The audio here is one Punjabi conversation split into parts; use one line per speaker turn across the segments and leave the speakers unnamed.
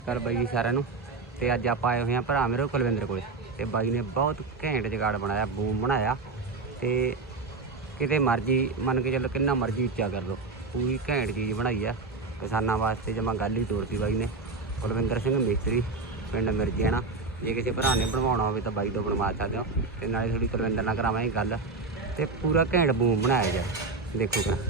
ਕੱਲ ਬਾਈ ਜੀ ਸਾਰਿਆਂ ਨੂੰ। ਤੇ ਅੱਜ ਆਪਾਂ ਆਏ ਹੋਏ ਆ ਭਰਾ ਮੇਰੇ ਕੁਲਵਿੰਦਰ ਕੋਲ। ਤੇ ਬਾਈ ਨੇ ਬਹੁਤ ਘੈਂਟ ਜਗਾੜ ਬਣਾਇਆ, ਬੂਮ ਬਣਾਇਆ। ਤੇ ਕਿਤੇ ਮਰਜੀ ਮੰਨ ਕੇ ਚੱਲੋ, ਕਿੰਨਾ ਮਰਜੀ ਉੱਚਾ ਕਰ ਲਓ, ਪੂਰੀ ਘੈਂਟ ਚੀਜ਼ ਬਣਾਈ ਆ ਕਿਸਾਨਾਂ ਵਾਸਤੇ। ਜਮਾਂ ਗੱਲ ਹੀ ਤੋੜਤੀ ਬਾਈ ਨੇ। ਕੁਲਵਿੰਦਰ ਸਿੰਘ ਮਿਸਤਰੀ, ਪਿੰਡ ਮਿਰਜੇਣਾ। ਜੇ ਕਿਸੇ ਭਰਾ ਨੇ ਬਣਵਾਉਣਾ ਹੋਵੇ ਤਾਂ ਬਾਈ ਤੋਂ ਬਣਵਾ ਸਕਦੇ ਹੋ। ਤੇ ਨਾਲੇ ਥੋੜੀ ਕੁਲਵਿੰਦਰ ਨਾਲ ਕਰਾਵਾਂਗੇ ਗੱਲ। ਤੇ ਪੂਰਾ ਘੈਂਟ ਬੂਮ ਬਣਾਇਆ ਜਾ, ਦੇਖੋ ਕਿ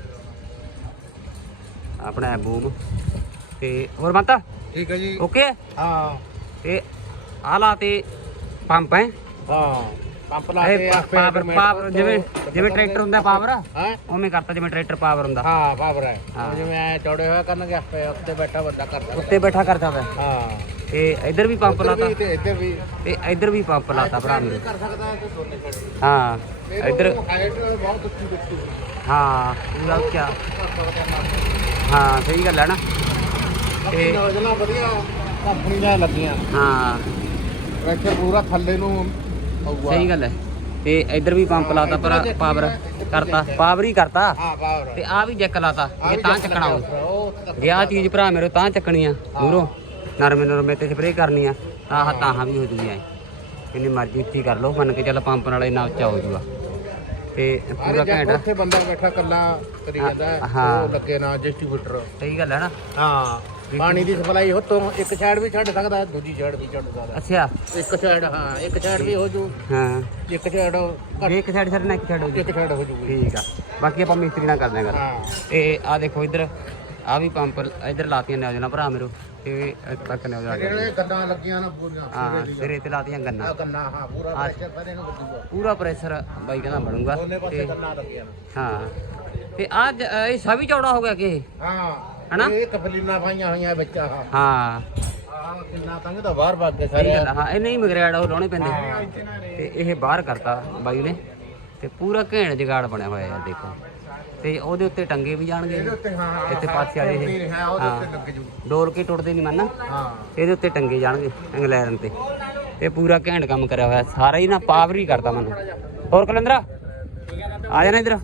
ਆਪਣਾ ਬੂਮ। ਤੇ ਹੋਰ ਮਾਤਾ
ठीक है जी।
ओके।
हाँ
ਤੇ ਆਹ ਲਾ ਤੇ ਪੰਪ ਹੈ।
हाँ पंप
ਇਹ
लाते हैं
ਪਾਵਰ ਜਿਵੇਂ ਟਰੈਕਟਰ ਹੁੰਦਾ ਪਾਵਰ
हैं।
ਉਵੇਂ ਕਰਤਾ, ਜਿਵੇਂ ਟਰੈਕਟਰ ਪਾਵਰ ਹੁੰਦਾ।
हाँ पावर है।
हाँ।
जिवें चौड़े हुआ करनगे आपे उत्ते बैठा बंदा करता।
ਉੱਤੇ ਬੈਠਾ ਕਰਦਾ ਵਾ।
हाँ
ਤੇ ਇੱਧਰ ਵੀ ਪੰਪ ਲਾਤਾ
इधर भी
ਤੇ ਇੱਧਰ ਵੀ ਪੰਪ ਲਾਤਾ ਭਰਾ ਮੇਰੇ।
कर सकता है कि दोनों साइड।
ਹਾਂ ਇੱਧਰ
हाइट बहुत अच्छी दिखती है।
ਹਾਂ ਪੂਰਾ ਉੱਚਾ। ਹਾਂ ਸਹੀ ਗੱਲ ਹੈ ਨਾ।
ਇਹ ਨੌਜਵਾਨਾਂ ਵਧੀਆ ਕੰਪਨੀ ਦੀਆਂ ਲੱਗੀਆਂ।
ਹਾਂ
ਪ੍ਰੈਸ਼ਰ ਪੂਰਾ ਥੱਲੇ ਨੂੰ ਆਊਗਾ।
ਸਹੀ ਗੱਲ ਹੈ। ਤੇ ਇੱਧਰ ਵੀ ਪੰਪ ਲਾਤਾ ਪਰ ਪਾਵਰ ਕਰਤਾ, ਪਾਵਰ ਹੀ ਕਰਤਾ।
ਹਾਂ ਪਾਵਰ।
ਤੇ ਆ ਵੀ ਜੈਕ ਲਾਤਾ, ਇਹ ਤਾਂ ਚੱਕਣਾ ਹੋਊ। ਜੇ ਆਹ ਚੀਜ਼ ਭਰਾ ਮੇਰੇ ਤਾਂ ਚੱਕਣੀ ਆ ਮੂਹਰੋਂ, ਨਰਮੇ ਤੇ ਸਪਰੇਅ ਕਰਨੀ ਆ, ਆਹ ਤਾਹਾਂ ਵੀ ਹੋ ਜੂਗੀ ਐ। ਜਿੰਨੀ ਮਰਜ਼ੀ ਉੱਚੀ ਕਰ ਲਓ, ਮੰਨ ਕੇ ਚੱਲ ਪੰਪ ਨਾਲ ਇੰਨਾ ਉੱਚਾ ਹੋ ਜੂਗਾ। ਤੇ ਪੂਰਾ ਘੈਂਟ।
ਉੱਥੇ ਬੰਦਾ ਬੈਠਾ ਕੱਲਾ ਕਰੀ ਜਾਂਦਾ ਹੈ,
ਹਾਂ।
ਉਹ ਲੱਗੇ ਨਾ ਡਿਸਟ੍ਰੀਬਿਊਟਰ।
ਸਹੀ ਗੱਲ ਹੈ ਨਾ।
ਹਾਂ ਪਾਣੀ ਦੀ ਸਪਲਾਈ ਉੱਤੋਂ ਇੱਕ ਸਾਈਡ ਵੀ ਛੱਡ ਸਕਦਾ, ਦੂਜੀ ਸਾਈਡ ਵੀ ਛੱਡ ਸਕਦਾ।
ਅੱਛਾ
ਇੱਕ ਸਾਈਡ, ਹਾਂ ਇੱਕ ਸਾਈਡ ਵੀ ਹੋ ਜੂ,
ਹਾਂ
ਇੱਕ ਸਾਈਡ
ਇੱਕ ਸਾਈਡ ਛੱਡਣਾ, ਇੱਕ ਸਾਈਡ ਹੋ ਜੂ।
ਇੱਕ ਸਾਈਡ ਹੋ ਜੂਗੀ।
ਠੀਕ ਆ, ਬਾਕੀ ਆਪਾਂ ਮਿਸਤਰੀ ਨਾਲ ਕਰਦੇ ਹਾਂ ਗੱਲ।
ਹਾਂ
ਤੇ ਆ ਦੇਖੋ ਇੱਧਰ ਆ ਵੀ ਪੰਪ ਇੱਧਰ ਲਾਤੀਆਂ ਨੇ ਨਾ ਭਰਾ ਮੇਰੇ। ਤੇ ਇੱਥੇ ਤੱਕ ਨੇ
ਜਿਹੜੇ ਗੱਦਾਂ ਲੱਗੀਆਂ ਨਾ ਪੂਰੀਆਂ
ਹਾਂ ਸਿਰੇ ਤੇ ਲਾਤੀਆਂ ਗੰਨਾ।
ਆ ਗੰਨਾ, ਹਾਂ ਪੂਰਾ ਪ੍ਰੈਸ਼ਰ ਪਰੇ ਨੂੰ ਵੱਜੂਗਾ।
ਪੂਰਾ ਪ੍ਰੈਸ਼ਰ ਬਾਈ ਕਹਿੰਦਾ ਬਣੂਗਾ।
ਦੋਨੇ ਪਾਸੇ
ਤੇ
ਗੰਨਾ ਲੱਗੀਆਂ ਨੇ।
ਹਾਂ ਤੇ ਅੱਜ ਇਹ ਸਭੀ ਚੌੜਾ ਹੋ ਗਿਆ ਕਿ ਇਹ?
ਹਾਂ
ਹਨਾ?
ਇਹ ਕਪਲੀਨਾ ਪਾਈਆਂ ਹੋਈਆਂ ਵਿੱਚ। ਆਹ
ਹਾਂ
ਆਹ ਕਿੰਨਾ ਤੰਗ ਤਾਂ ਬਾਹਰ ਭੱਜ ਗਏ
ਸਹੀ
ਸਾਰੇ।
ਗੱਲ ਆ। ਹਾਂ ਇਹ ਨਹੀਂ ਮਗਰੈੜ ਉਹ ਲਾਉਣੇ ਪੈਂਦੇ।
ਹਾਂ।
ਤੇ ਇਹ ਬਾਹਰ ਕਰਤਾ ਬਾਈ ਨੇ। ਤੇ ਪੂਰਾ ਘੈਂਟ ਜਗਾੜ ਬਣਿਆ ਹੋਇਆ ਯਾਰ ਦੇਖੋ। ਤੇ ਉਹਦੇ ਉੱਤੇ ਟੰਗੇ ਵੀ ਜਾਣਗੇ
ਇਹਦੇ ਉੱਤੇ ਹਾਂ
ਇੱਥੇ ਪਾਸੇ ਵਾਲੇ ਇਹ।
ਹੈ ਉਹਦੇ ਉੱਤੇ ਲੱਗ ਜੂ।
ਡੋਲ ਕੇ ਟੁੱਟਦੇ ਨਹੀਂ ਮੰਨ।
ਹਾਂ
ਇਹਦੇ ਉੱਤੇ ਟੰਗੇ ਜਾਣਗੇ ਇੰਗਲੈਂਡ ਤੇ। ਇਹ ਪੂਰਾ ਘੈਂਟ ਕੰਮ ਕਰਿਆ ਹੋਇਆ ਸਾਰਾ ਹੀ ਨਾ, ਪਾਵਰ ਹੀ ਕਰਦਾ ਮੈਨੂੰ। ਹੋਰ ਕੁਲਿੰਦਰਾ ਆ ਜਾਣਾ ਇੱਧਰ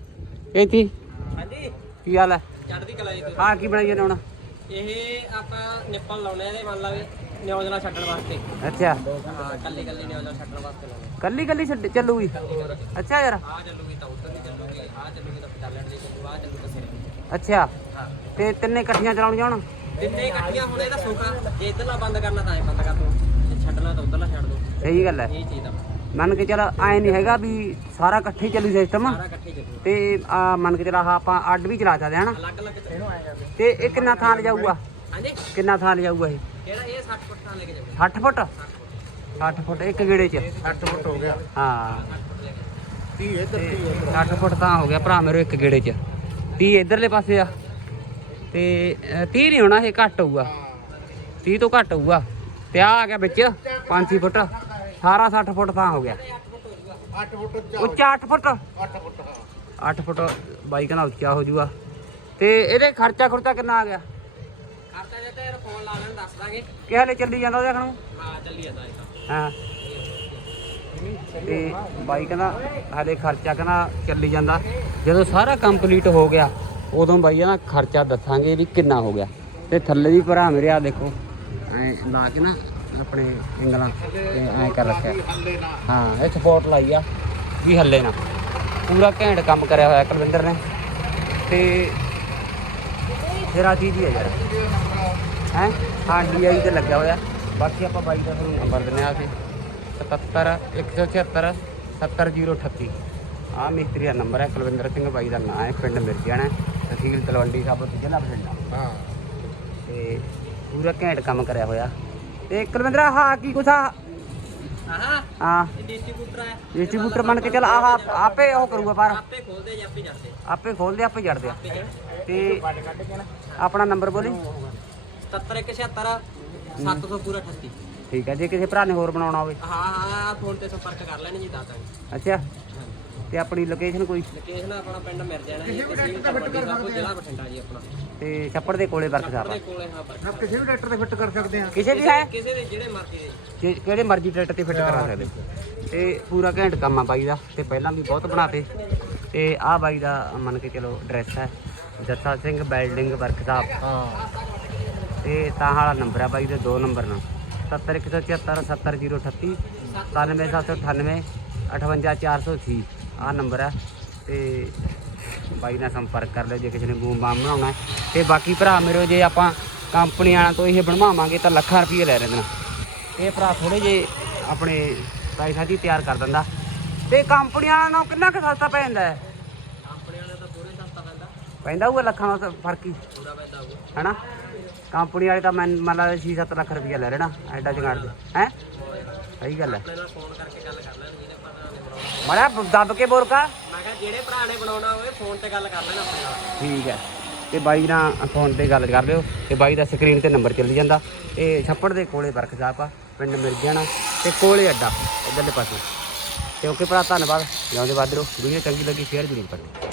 ਇੱਥੇ।
ਹਾਂਜੀ
ਕੀ ਹਾਲ ਹੈ?
ਚੜ੍ਹਦੀ ਕਲਾ ਜੀ।
ਹਾਂ ਕੀ ਬਣਾਈ ਜਾਂਦੇ ਹੁਣ?
ਇਹ ਆਪਾਂ ਨਿੱਪਲ ਲਾਉਣੇ ਆ ਇਹਦੇ, ਮੰਨ ਲਾ ਵੀ ਨਿਊਜ਼ਲਾ ਛੱਡਣ ਵਾਸਤੇ।
ਅੱਛਾ
ਹਾਂ ਕੱਲੀ ਨਿਊਜ਼ਲਾ ਛੱਡਣ ਵਾਸਤੇ ਲਾਉਣੇ।
ਕੱਲੀ ਚੱਲੂਗੀ? ਅੱਛਾ ਯਾਰ।
ਆ ਚੱਲੂਗੀ ਤਾਂ ਉੱਧਰ ਵੀ ਚੱਲੂਗੀ, ਆ ਚੱਲੂਗੀ ਤਾਂ ਟੈਲੈਂਟ ਦੀ ਚੱਲੂ, ਆ ਚੱਲੂ ਤਾਂ ਸਿਰੇ।
ਅੱਛਾ
ਹਾਂ
ਤੇ ਤਿੰਨੇ ਇਕੱਠੀਆਂ ਚਲਾਉਣੀਆਂ ਹੁਣ?
ਤਿੰਨੇ ਇਕੱਠੀਆਂ ਹੁਣ ਇਹਦਾ ਸੌਖਾ, ਜੇ ਇੱਧਰਲਾ ਬੰਦ ਕਰਨਾ ਤਾਂ ਐ ਬੰਦ ਕਰ ਦੋ, ਤੇ ਛੱਡਣਾ ਤਾਂ ਉੱਧਰਲਾ ਛੱਡ ਦੋ।
ਸਹੀ ਗੱਲ ਹੈ।
ਇਹ ਚੀਜ਼ ਦਾ
ਮੰਨ ਕੇ ਚੱਲ ਐ ਨਹੀਂ ਹੈਗਾ ਵੀ ਸਾਰਾ ਇਕੱਠੇ ਹੀ ਚੱਲੂ ਸਿਸਟਮ।
ਸਾਰਾ ਇਕੱਠੇ ਚੱਲੂ,
ਤੇ ਆ ਮੰਨ ਕੇ ਚੱਲ ਆਹ ਆਪਾਂ ਅੱਡ ਵੀ ਚਲਾ ਸਕਦੇ ਹਾਂ ਨਾ।
ਅਲੱਗ ਅਲੱਗ ਇਹਨੂੰ ਆਇਆ ਜਾਂਦੇ।
ਤੇ ਇਹ ਕਿੰਨਾ ਥਾਂ ਲਿਜਾਊਗਾ?
ਹਾਂਜੀ
ਕਿੰਨਾ ਥਾਂ ਲਿਜਾਊਗਾ ਇਹ?
ਕਿਹੜਾ ਇਹ 60 ਫੁੱਟ ਥਾਂ ਲੈ ਕੇ ਜਾਵੇ।
60 ਫੁੱਟ? 60 ਫੁੱਟ ਇੱਕ ਗੇੜੇ 'ਚ?
60 ਫੁੱਟ ਹੋ ਗਿਆ।
ਹਾਂ
30 ਇੱਧਰ 30 ਉੱਧਰ।
60 ਫੁੱਟ ਤਾਂ ਹੋ ਗਿਆ ਭਰਾ ਮੇਰੇ ਇੱਕ ਗੇੜੇ 'ਚ। 30 ਇਧਰਲੇ ਪਾਸੇ ਆ। ਤੇ 30 ਨਹੀਂ ਹੋਣਾ, ਇਹ ਘੱਟ ਹੋਊਗਾ। 30 ਤੋਂ ਘੱਟ ਹੋਊਗਾ। ਤੇ ਆ ਗਿਆ ਵਿੱਚ 5-6 ਫੁੱਟ, ਸਾਰਾ 60 ਫੁੱਟ ਤਾਂ ਹੋ ਗਿਆ।
8 ਫੁੱਟ
ਉੱਚਾ 8 ਫੁੱਟ?
8 ਫੁੱਟ ਹਾਂ।
8 ਫੁੱਟ ਬਾਈ ਕਹਿੰਦਾ ਉੱਚਾ ਹੋ ਜੂਗਾ। ਤੇ ਇਹਦੇ ਖਰਚਾ ਕਿੰਨਾ ਆ ਗਿਆ?
ਖਰਚਾ ਜੇ ਤੇ ਫੋਨ ਲਾ ਲੈਣ ਦੱਸ ਦਾਂਗੇ।
ਕਿਹੜੇ ਲਈ ਚੱਲੀ ਜਾਂਦਾ ਉਹਦੇ ਖਣੋਂ?
ਹਾਂ ਚੱਲੀ ਜਾਂਦਾ ਇਹ ਤਾਂ।
ਹਾਂ ਤੇ ਬਾਈ ਕਹਿੰਦਾ ਹਾਲੇ ਖਰਚਾ ਕਹਿੰਦਾ ਚੱਲੀ ਜਾਂਦਾ। ਜਦੋਂ ਸਾਰਾ ਕੰਪਲੀਟ ਹੋ ਗਿਆ ਉਦੋਂ ਬਾਈ ਕਹਿੰਦਾ ਖਰਚਾ ਦੱਸਾਂਗੇ ਵੀ ਕਿੰਨਾ ਹੋ ਗਿਆ। ਤੇ ਥੱਲੇ ਵੀ ਭਰਾ ਮੇਰੇ ਆ ਦੇਖੋ ਐ ਲਾ ਕੇ ਨਾ ਆਪਣੇ ਇੰਗਲਾਂ ਤੇ ਐ ਕਰ ਰੱਖਿਆ। ਹਾਂ ਇਹ ਸਪੋਰਟ ਲਾਈ ਆ ਵੀ ਹੱਲੇ ਨਾ। ਪੂਰਾ ਘੈਂਟ ਕੰਮ ਕਰਿਆ ਹੋਇਆ ਕੁਲਵਿੰਦਰ ਨੇ। ਤੇ ਫਿਰ ਆ ਚੀਜ਼ ਹੀ ਹੈ ਯਾਰ ਹੈ। ਹਾਂ DI ਤੇ ਲੱਗਿਆ ਹੋਇਆ। ਬਾਕੀ ਆਪਾਂ ਬਾਈ ਦਾ ਤੁਹਾਨੂੰ ਨੰਬਰ ਦਿੰਦੇ ਆ ਅਸੀਂ 77 176 70038। ਆਹ ਮਿਸਤਰੀ ਦਾ ਨੰਬਰ ਹੈ। ਕੁਲਵਿੰਦਰ ਸਿੰਘ ਬਾਈ ਦਾ ਨਾਂ ਹੈ। ਪਿੰਡ ਮਿਰਜੇਣਾ, ਤਹਿਸੀਲ ਤਲਵੰਡੀ ਸਾਬੋ, ਜ਼ਿਲ੍ਹਾ ਬਠਿੰਡਾ।
ਹਾਂ
ਤੇ ਪੂਰਾ ਘੈਂਟ ਕੰਮ ਕਰਿਆ ਹੋਇਆ। ਤੇ ਕੁਲਵਿੰਦਰ ਹਾਂ ਕੀ ਕੁਛ ਆ? ਹਾਂ
ਇਹ ਡਿਸਟ੍ਰੀਬਿਊਟਰ ਹੈ।
ਡਿਸਟ੍ਰੀਬਿਊਟਰ ਮੰਨ ਕੇ ਚੱਲ ਆਹ ਆਪੇ ਉਹ ਕਰੂਗਾ ਪਰ
ਆਪੇ ਖੋਲਦੇ ਜਾਂ ਆਪੇ ਜਾਂਦੇ।
ਆਪੇ ਖੋਲਦੇ ਆਪੇ ਜੜਦੇ ਆ।
ਆਪੇ ਜਾਣ।
ਤੇ ਆਪਣਾ ਨੰਬਰ ਬੋਲੀ।
77 176 700 ਪੂਰਾ 38।
ਠੀਕ ਹੈ, ਜੇ ਕਿਸੇ ਭਰਾ ਨੇ ਹੋਰ ਬਣਾਉਣਾ ਹੋਵੇ?
ਹਾਂ ਫੋਨ ਤੇ ਸੰਪਰਕ ਕਰ ਲੈਣੀ ਜੀ, ਦੱਸ ਦਾਂਗੇ।
ਅੱਛਾ ਤੇ ਆਪਣੀ ਲੋਕੇਸ਼ਨ ਕੋਈ?
ਲੋਕੇਸ਼ਨ ਆਪਣਾ ਪਿੰਡ ਮਿਰਜੇਣਾ ਜੀ, ਤਹਿਸੀਲ ਤਲਵੰਡੀ ਸਾਬੋ, ਜ਼ਿਲ੍ਹਾ ਬਠਿੰਡਾ ਜੀ ਆਪਣਾ।
ਤੇ ਛੱਪੜ ਦੇ ਕੋਲੇ ਵਰਕਸ਼ਾਪ
ਆਪਣੇ
ਆ?
ਕੋਲੇ ਹਾਂ ਪਰ
ਕਿਸੇ ਵੀ ਟਰੈਕਟਰ ਤੇ ਫਿੱਟ ਕਰ ਸਕਦੇ ਆ।
ਕਿਸੇ ਵੀ ਹੈ?
ਕਿਸੇ ਦੇ ਜਿਹੜੇ ਮਰਜ਼ੀ ਦੇ।
ਕਿਹੜੇ ਮਰਜ਼ੀ ਟਰੈਕਟਰ ਤੇ ਫਿੱਟ ਕਰਾ ਸਕਦੇ। ਤੇ ਪੂਰਾ ਘੈਂਟ ਕੰਮ ਆ ਬਾਈ ਦਾ। ਤੇ ਪਹਿਲਾਂ ਵੀ ਬਹੁਤ ਬਣਾਤੇ। ਤੇ ਆਹ ਬਾਈ ਦਾ ਮੰਨ ਕੇ ਚਲੋ ਐਡਰੈਸ ਹੈ ਜੱਸਾ ਸਿੰਘ ਵੈਲਡਿੰਗ ਵਰਕਸ਼ਾਪ।
ਹਾਂ
ਤੇ ਤਾਂ ਵਾਲਾ ਨੰਬਰ ਆ ਬਾਈ ਦੇ 2 ਨੰਬਰ ਨਾਲ 70174 70038 97798 58480 ਆਹ ਨੰਬਰ ਆ ਤੇ ਬਾਈ ਨਾਲ ਸੰਪਰਕ ਕਰ ਲਿਓ ਜੇ ਕਿਸੇ ਨੇ ਬੂਮ ਬਾਮ ਬਣਾਉਣਾ। ਤੇ ਬਾਕੀ ਭਰਾ ਮੇਰੇ ਜੇ ਆਪਾਂ ਕੰਪਨੀ ਵਾਲਿਆਂ ਤੋਂ ਇਹ ਬਣਵਾਵਾਂਗੇ ਤਾਂ ਲੱਖਾਂ ਰੁਪਏ ਲੈ ਰਹੇ ਨੇ। ਇਹ ਭਰਾ ਥੋੜੇ ਜੇ ਆਪਣੇ ਪੈਸਾ ਦੀ ਤਿਆਰ ਕਰ ਦਿੰਦਾ ਤੇ ਕੰਪਨੀ ਵਾਲਿਆਂ ਨਾਲ ਕਿੰਨਾ ਕੁ ਸਸਤਾ ਪੈ ਜਾਂਦਾ ਹੈ?
ਕੰਪਨੀ ਵਾਲੇ ਤਾਂ ਪੂਰੇ ਸਸਤਾ
ਪੈਂਦਾ ਹੋਊਗਾ ਲੱਖਾਂ ਦਾ ਫਰਕ ਹੀ
ਪੂਰਾ ਪੈਂਦਾ ਹੋਊਗਾ।
ਹੈਨਾ। ਕੰਪਨੀ ਵਾਲੇ ਤਾਂ ਮੰਨ ਲਾ 6-7 ਲੱਖ ਰੁਪਈਆ ਲੈ ਲੈਣਾ ਐਡਾ ਜਗਾੜ ਦੇ ਹੈ। ਸਹੀ ਗੱਲ ਹੈ।
ਆਪਣੇ ਨਾਲ ਫੋਨ ਕਰਕੇ ਗੱਲ ਕਰ ਲੈਣ ਜਿਹਨੇ ਭਰਾ ਨੇ ਬਣਾਉਣਾ।
ਮਾੜਾ ਦੱਬ ਕੇ ਬੋਲ ਕਾ।
ਮੈਂ ਕਿਹਾ ਜਿਹੜੇ ਭਰਾ ਨੇ ਬਣਾਉਣਾ ਹੋਵੇ ਫੋਨ ਤੇ ਗੱਲ ਕਰ ਲੈਣਾ ਆਪਣੇ ਨਾਲ।
ਠੀਕ ਹੈ। ਤੇ ਬਾਈ ਨਾਲ ਫੋਨ ਤੇ ਗੱਲ ਕਰ ਲਿਓ ਤੇ ਬਾਈ ਦਾ ਸਕਰੀਨ ਤੇ ਨੰਬਰ ਚੱਲੀ ਜਾਂਦਾ। ਇਹ ਛੱਪੜ ਦੇ ਕੋਲੇ ਵਰਕਸ਼ਾਪ ਆ, ਪਿੰਡ ਮਿਲ ਜਾਣਾ ਤੇ ਕੋਲੇ ਅੱਡਾ ਇੱਧਰਲੇ ਪਾਸੇ। ਤੇ ਓਕੇ ਭਰਾ, ਧੰਨਵਾਦ। ਜਿਉਂਦੇ ਵੱਧ ਰਹੋ। ਵੀਡੀਓ ਚੰਗੀ ਲੱਗੀ ਸ਼ੇਅਰ ਜ਼ਰੂਰ ਕਰੋ।